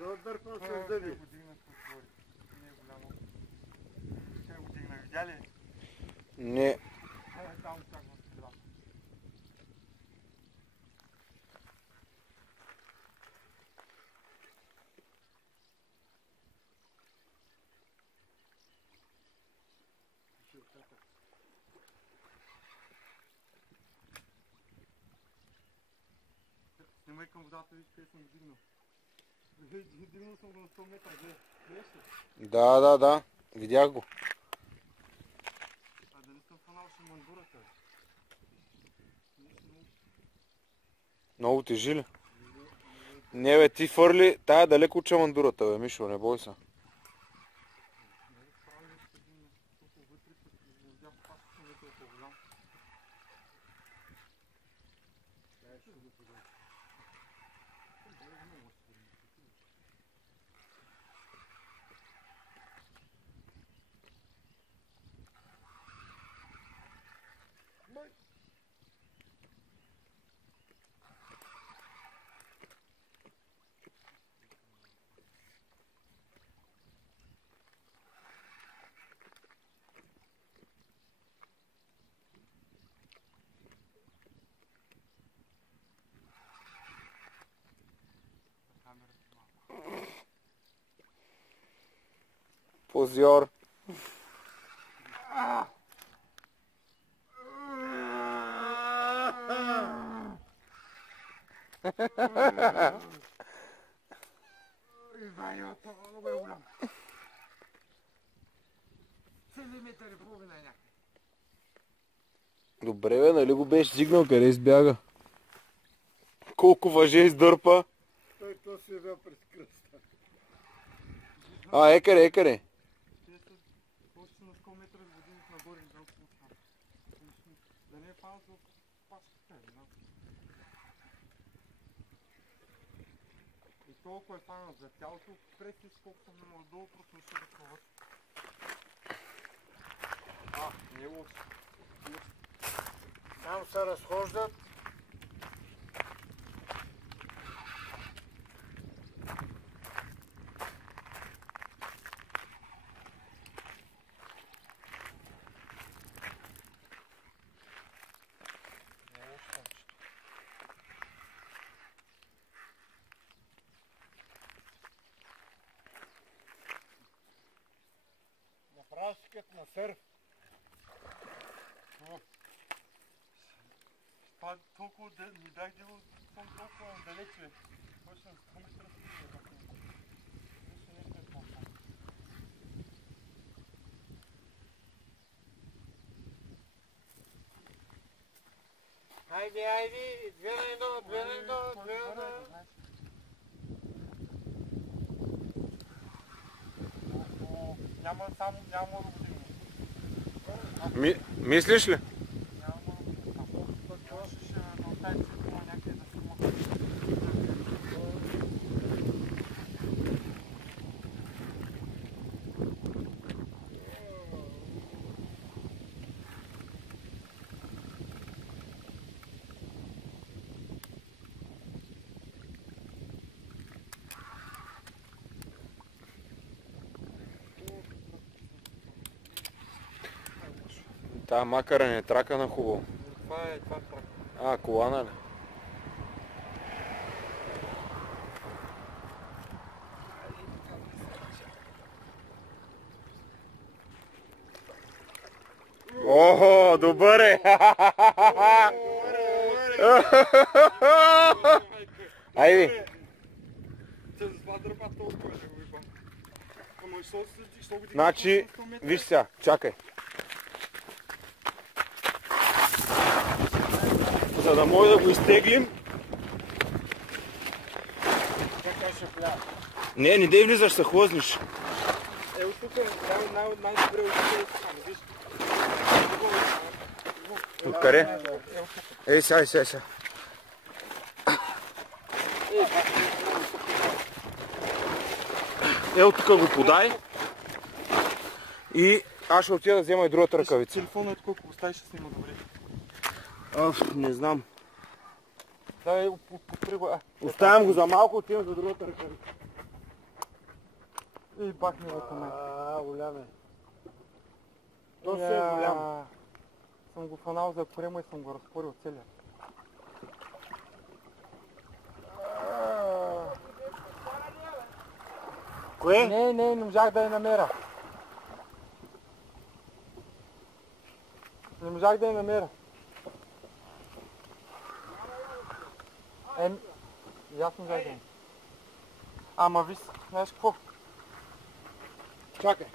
Да отдърпам с зъби. Го дигнах отгоре. Не е голямо. Тя го дигна, видя ли? Не. Там как го стрела. Снимай към водата, виж къде съм го дигнал. Дигнал съм го на 100 метра, гледаш ли? Да. Видях го. А дали съм фанал шамандурата? Много тежи ли? Не бе, ти фърли тая далеко от шамандурата, бе, Мишо, не бой се. Позор. Ивайото, много е голям. Цели метър и половина е някакъв. Добре бе, нали го беше дигнал, къде избяга? Колко въже издърпа? Той то се явя през кръста. Екаре. Те са още на 100 метра с години нагоре, не знам какво става. Да не е фанал за паската, не знам. И толкова е фанал за тялото, прети сколко съм имал долу, просто не ще да пробват. Не е лошо. Там се разхождат. Направо си като на сърф. Това толкова ми дай дело, съм толкова далече. Почнах с 100 метра стигна. Мисля нещо е по-фан. Айде, 2 на 1. Няма да го дигна. Мислиш ли? Няма да го дигна. Това ще на тази цифра някъде да снима. Та макара не трака на хубаво. Това е трак. Колана ли? Охо, добър е! Айде! Значи, виж сега, чакай. За да може да го изтеглим. Не дей влизаш, се хлъзнеш. От тук най-добре от тук. Виж. Откъде? Ей сега. Ето тук го подай. И аз ще отида да взема и другата ръкавица. Телефонът е колко оставиш, ще снима добре. Не знам. Давай, подпри го. Оставям го за малко, отивам за другата ръкавица. И бах неговата майка. Голям е. То си е голям. Съм го фанал за корема и съм го разпорил целия. Кое? Не можах да я намеря. Не можах да я намеря. И аз не можах да я. Ама виж, знаеш какво? Чакай.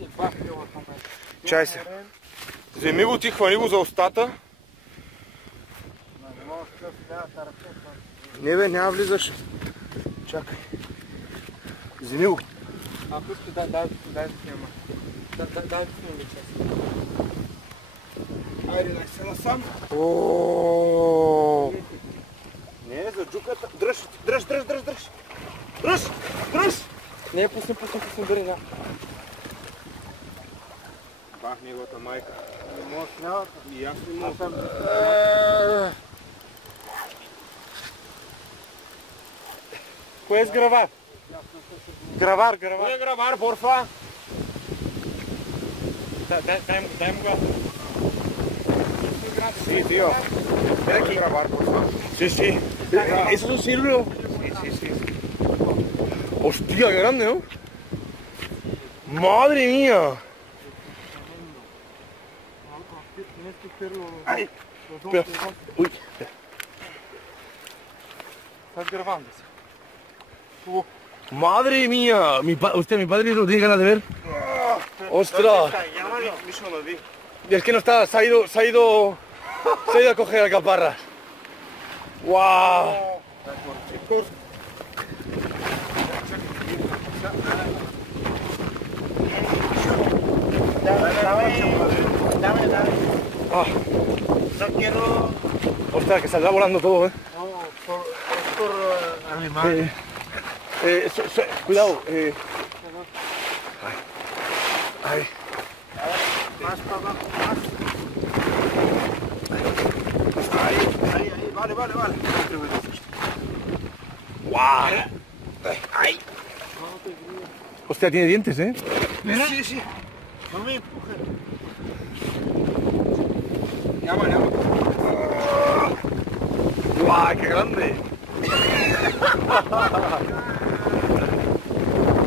И бах неговата майка. Чай се. Вземи го ти, хвани го за устата. Не мога да сляда ръце. Не бе, няма влизаш. Чакай. Вземи го. Ако искаш, дай да снима. Дай да снима час. Айде, дай се насам. Ооо. Не, за джуката. Дръж. Дръж. Не, пусни, дори да. Бах неговата майка. Не мога да сляда. И аз не мога. Кое е с гравар? Гравар. Кой е гравар, порфа? Дай му го. Sì, tío. ¿Quieres que grabar, por favor? Sí. ¿Eso es Silvio? Sí. Hostia, qué grande, ¿no? ¡Madre mía! Ay, espera. Uy. Estás grabando. ¡Madre mía! Hostia, mi padre lo tiene ganas de ver. ¡Ostras! Y es que no está, se ha ido a coger alcaparras. ¡Guau! No quiero... Ostras, que saldrá volando todo, ¿eh? No, por animal. Cuidado. Ahí. Más para abajo, más. Ahí, vale. ¡Guau! ¡Ay! Hostia, tiene dientes, ¿eh? Sí. No me empujes. Llama. ¡Guau, qué grande!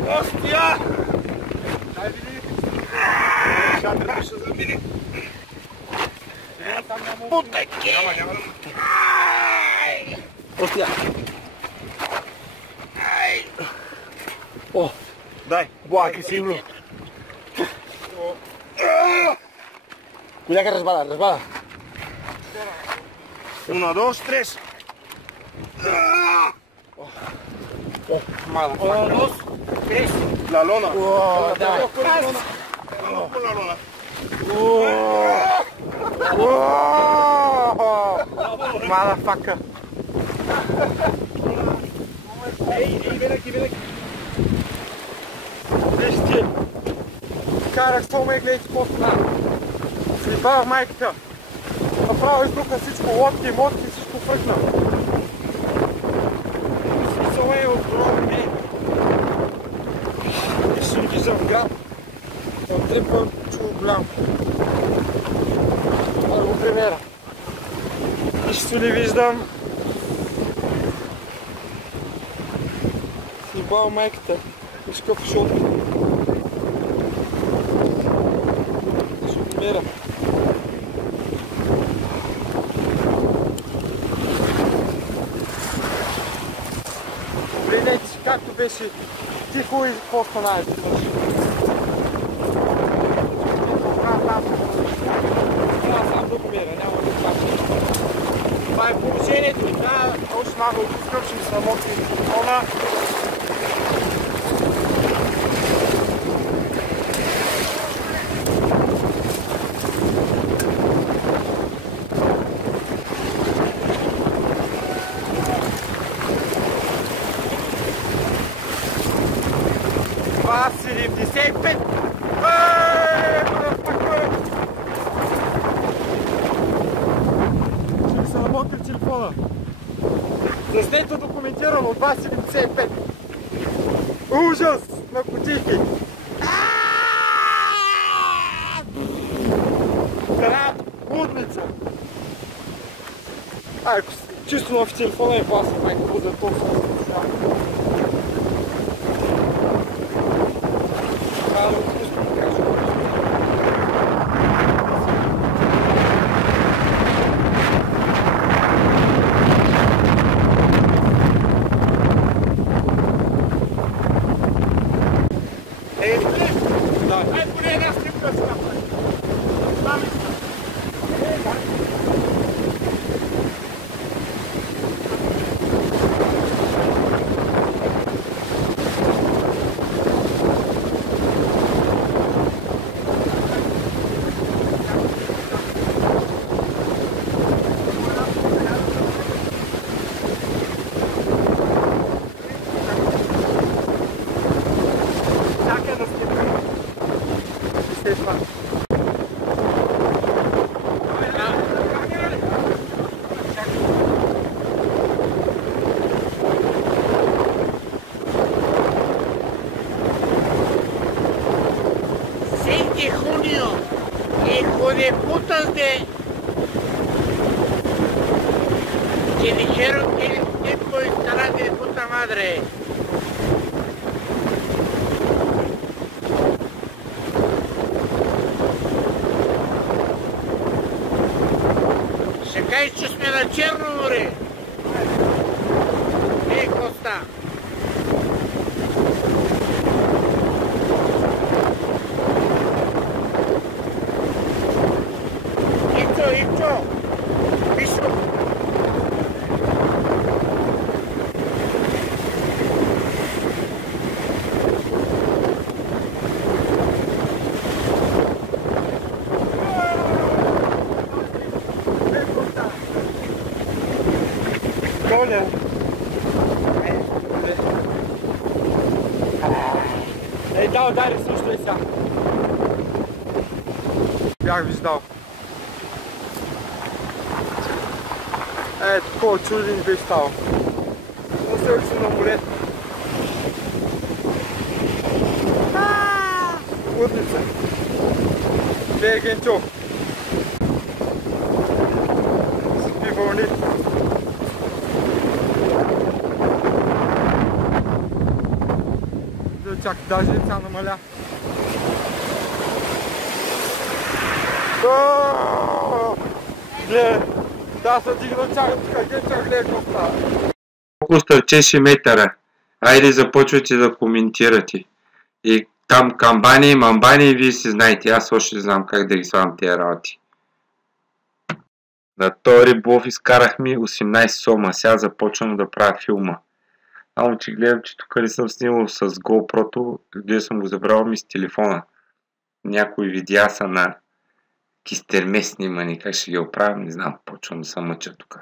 ¡Hostia! ¡Puta que! ¡Hostia! ¡Ay! ¡Oh! Дай. ¡Buah, qué siglo! Cuidado que resbala. 1, 2, 3. Mala. 1, 2, 3. La lona. Dai. Vamos con la lona. Motherfucker. Ven aquí. Вижте. Карах 100 мегли и спосна. Слипах майката. Направо издуха всичко, лодки, мотки, всичко фръкна. Смисъл е огромни. И ще ги за град. Съм трипа чул голям. Да го примера. И ще ли виждам. Слибал майката. Виж какъв шот. Ще го примера. Погледнете си както беше тихо и какво стана. Сам да помера, няма да кажа. Това е положението и трябва още малко да скъпшим с намотки и телефона. Това 75! Ще се намоти в телефона. Заснето документирано 2,75. Ужас на кутийки! Лудница! Ако чисто нов телефона е класен, майка буде толкова. Трябва да го пускам, да кажа. Ай, поне една снимка си направи. Там искам. Чакай да снимам. Стефан. De junio, hijo de putas de... Que dijeron que el tiempo estará de puta madre. Se cae сме на Черно море. Коста. Ito. Piso. Коля. Ей, да, удари също и сега. Бях виждал. Такова чуден беше става. Но се учи на море. Лудница. Две генчо. Спи вълни. Чак, даже лица намаля. Гледай, да се дигна чак, чак, гледай какво става. Колко стърчеше метъра? Айде започвате да коментирате. И там камбани и мамбани, вие си знаете, аз още знам как да ги слагам тези работи. На този риболов изкарахме 18 сома, сега започвам да правя филма. Само че гледам, че тук не съм снимал с GoPro-то, где съм го забрал ми с телефона. Някои видеа са на кистерме снимани, как ще ги оправям, не знам, почвам да се мъча тук.